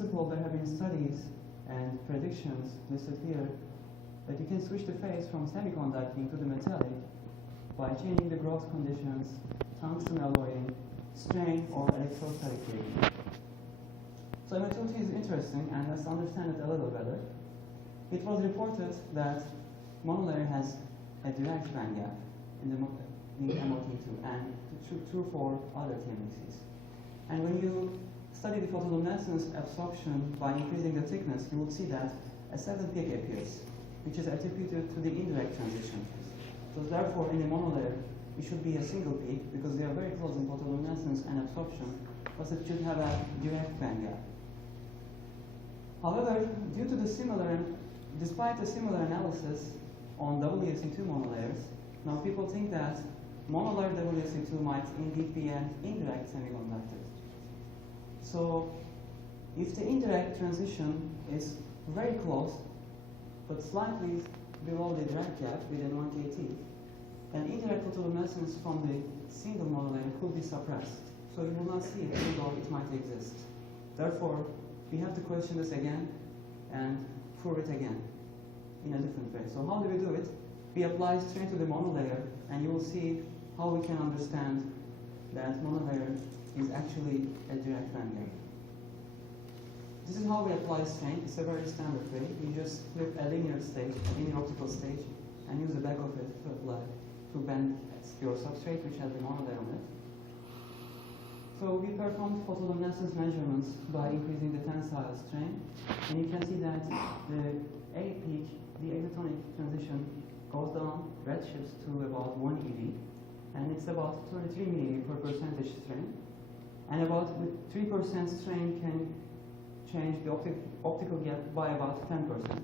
principle, there have been studies and predictions listed here that you can switch the phase from semiconducting to the metallic by changing the growth conditions, tungsten alloying, strain, or electrostatic cleaving. So MO2 is interesting, and let's understand it a little better. It was reported that monolayer has a direct band gap in the MO2, and true for other TMXs. And when you study the photoluminescence absorption by increasing the thickness, you will see that a 7th peak appears, which is attributed to the indirect transition. So therefore, in a monolayer, it should be a single peak because they are very close in photoluminescence and absorption, but it should have a direct band gap. However, despite the similar analysis on xWxTe2 monolayers, now people think that monolayer xWxTe2 might indeed be an indirect semiconductor. So if the indirect transition is very close, but slightly below the direct gap within 1 kT, then indirect photoluminescence from the single monolayer could be suppressed. So you will not see it, even though it might exist. Therefore, we have to question this again and prove it again in a different way. So how do we do it? We apply strain to the monolayer, and you will see how we can understand that monolayer is actually a direct band gap. This is how we apply strain. It's a very standard way. You just flip a linear stage, a linear optical stage, and use the back of it to apply to bend your substrate, which has the monolayer on it. So we performed photoluminescence measurements by increasing the tensile strain, and you can see that the A peak, the exotonic transition, goes down, redshifts to about 1 eV, and it's about 33 millieV per percentage strain, and about 3% strain can change the optical gap by about 10%.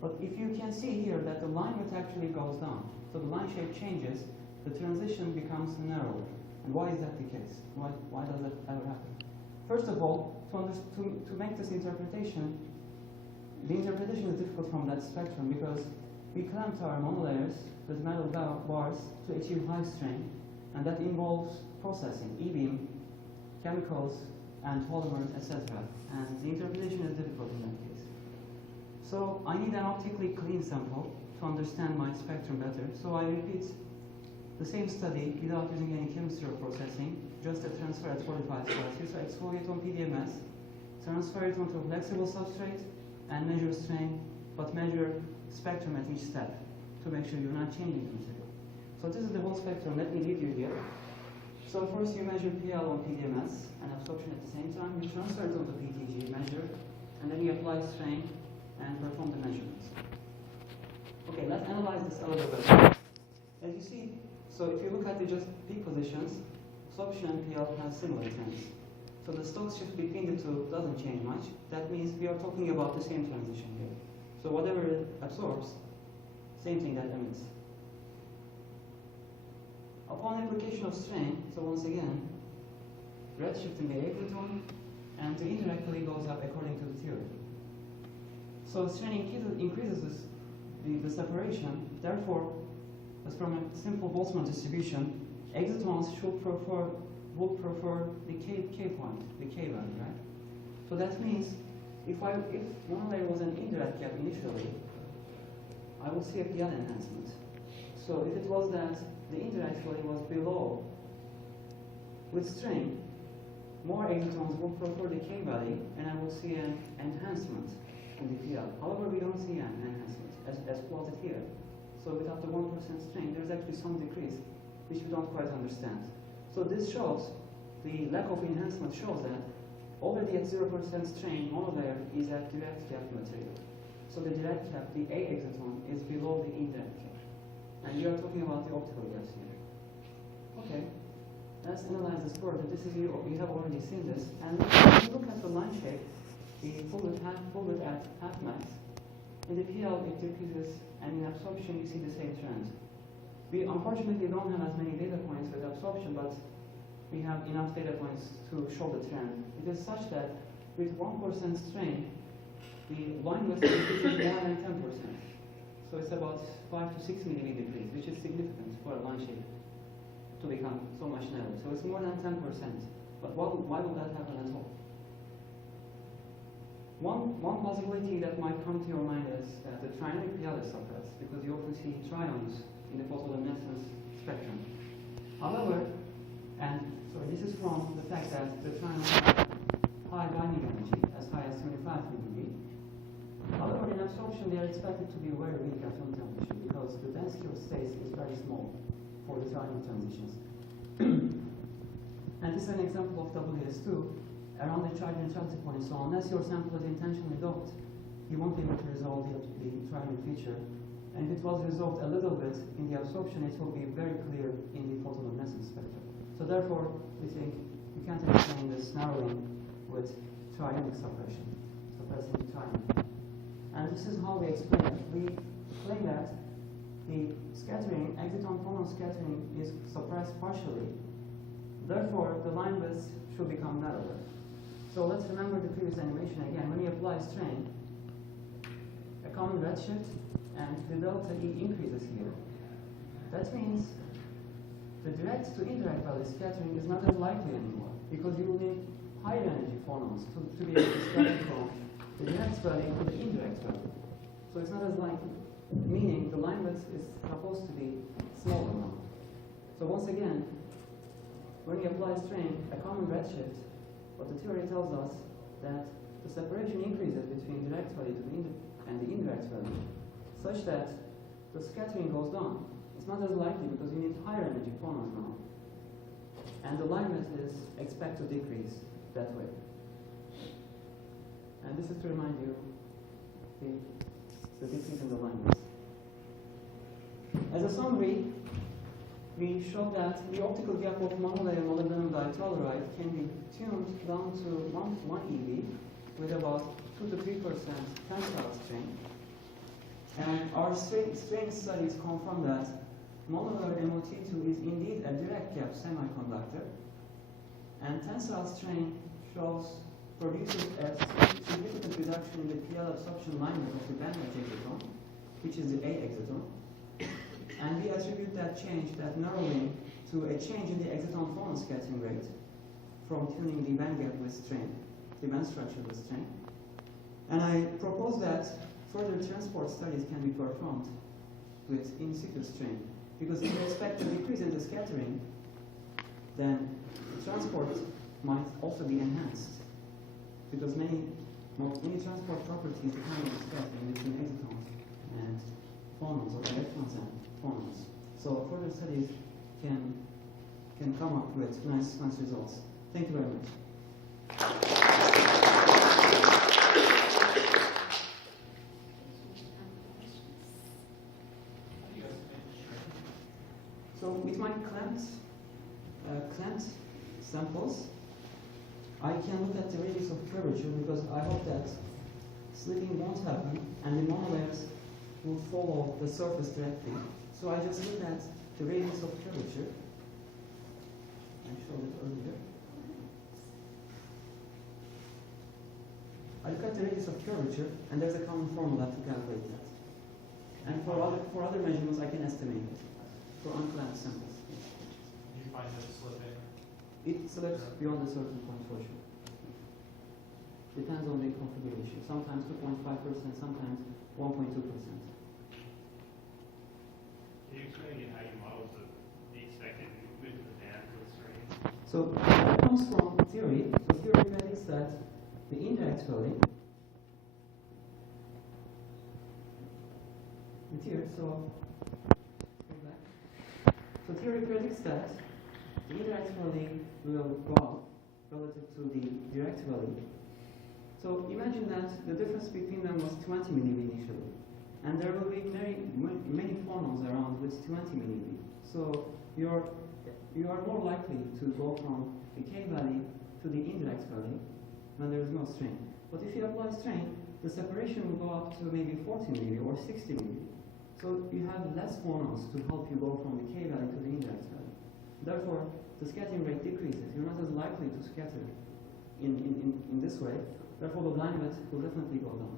But if you can see here that the line width actually goes down, so the line shape changes, the transition becomes narrower. And why is that the case? Why does that ever happen? First of all, to make this interpretation, the interpretation is difficult from that spectrum because we clamped our monolayers with metal bars to achieve high strain, and that involves processing, e-beam, chemicals, and polymers, etc. And the interpretation is difficult in that case. So I need an optically clean sample to understand my spectrum better. So I repeat the same study without using any chemistry or processing, just a transfer at 45 Celsius. So exfoliate on PDMS, transfer it onto a flexible substrate, and measure strain, but measure spectrum at each step to make sure you're not changing the material. So this is the whole spectrum. Let me lead you here. So first you measure PL on PDMS and absorption at the same time. You transfer it onto PTG, measure, and then you apply strain and perform the measurements. Okay, let's analyze this a little bit. As you see, so if you look at the just peak positions, absorption and PL have similar trends. So the Stokes shift between the two doesn't change much. That means we are talking about the same transition here. So whatever it absorbs, same thing that emits. Upon application of strain, so once again, redshift in the aglaton, and the indirectly goes up according to the theory. So strain increases the separation. Therefore, as from a simple Boltzmann distribution, exotons would prefer the K point, the K value, right? So that means if monolayer was an indirect gap initially, I would see a PL enhancement. So if it was that the indirect value was below, with strain, more exotons will prefer the K value, and I will see an enhancement in the PL. However, we don't see an enhancement as plotted here. So without the 1% strain, there's actually some decrease, which we don't quite understand. So this shows, the lack of enhancement shows that already at 0% strain, monolayer is at direct gap material. So the direct gap, the A exoton, is below the indirect gap. And we are talking about the optical gaps here. Okay, let's analyze this further. This is you have already seen this. And if you look at the line shape, we pull it at half max. In the PL, it decreases, and in absorption, you see the same trend. We unfortunately don't have as many data points with absorption, but we have enough data points to show the trend. It is such that with 1% strain, the line width decreases more than 10%. So it's about 5 to 6 millieV decrease, which is significant for a line shape to become so much narrower. So it's more than 10%. But why would that happen at all? One possibility that might come to your mind is that the trionic PL is suppressed because you often see trions in the photoluminescence spectrum. However, this is from the fact that the trions have high binding energy, as high as 25 MeV. However, in absorption, they are expected to be very weak at room temperature because the density of states is very small for the trion transitions. And this is an example of WS2 around the charge neutrality point. So unless your sample is intentionally doped, you won't be able to resolve the trionic feature. And if it was resolved a little bit in the absorption, it will be very clear in the photoluminescence spectrum. So therefore, we think you can't explain this narrowing with trionic suppression, suppressing the trion. And this is how we explain it. We claim that the scattering, exciton-phonon scattering, is suppressed partially. Therefore, the line width should become narrower. So let's remember the previous animation again. When we apply strain, a common redshift, and the delta E increases here. That means the direct to indirect value scattering is not as likely anymore because you will need higher energy phonons to be able to scatter from the direct value to the indirect value. So it's not as likely, meaning the line width is supposed to be smaller now. So once again, when we apply strain, a common redshift, what the theory tells us that the separation increases between direct value and the indirect value, such that the scattering goes down. It's not as likely because you need higher energy phonons now. And the line width is expected to decrease that way. And this is to remind you the decrease in the line width. As a summary, we showed that the optical gap of monolayer molybdenum ditoluride can be tuned down to 1 eV with about 2 to 3% tensile strain. And our strain studies confirm that monolayer Mo2 is indeed a direct gap semiconductor, and tensile strain produces a significant reduction in the PL absorption line width of the bandgap exciton, which is the A exciton. And we attribute that change, that narrowing, to a change in the exciton-phonon scattering rate from tuning the bandgap with strain, the band structure with strain. And I propose that further transport studies can be performed with in situ strain, because if you expect a decrease in the scattering, then the transport might also be enhanced, because many transport properties depend on the scattering between excitons and phonons, or electrons and phonons. So further studies can come up with nice results. Thank you very much. So with my clamped samples, I can look at the radius of curvature because I hope that slipping won't happen and the monolayers will follow the surface directly. So I just look at the radius of curvature. I showed it earlier. I look at the radius of curvature, and there's a common formula to calculate that. And for other measurements, I can estimate it for unclamped samples. You find it slipping? It slips beyond a certain point for sure. Depends on the configuration. Sometimes 2.5%, sometimes 1.2%. Can you explain again how you model the expected movement of the band for the strain? So it comes from theory. So theory predicts that the indirect value, so theory predicts that the indirect value will go up relative to the direct value. So imagine that the difference between them was 20 MeV initially, and there will be many phonons around with 20 MeV. So you are more likely to go from the K value to the indirect value when there is no strain. But if you apply strain, the separation will go up to maybe 40 MeV or 60 MeV. So you have less phonons to help you go from the K value to the indirect value. Therefore, the scattering rate decreases. You're not as likely to scatter in this way. Therefore, the line width will definitely go down.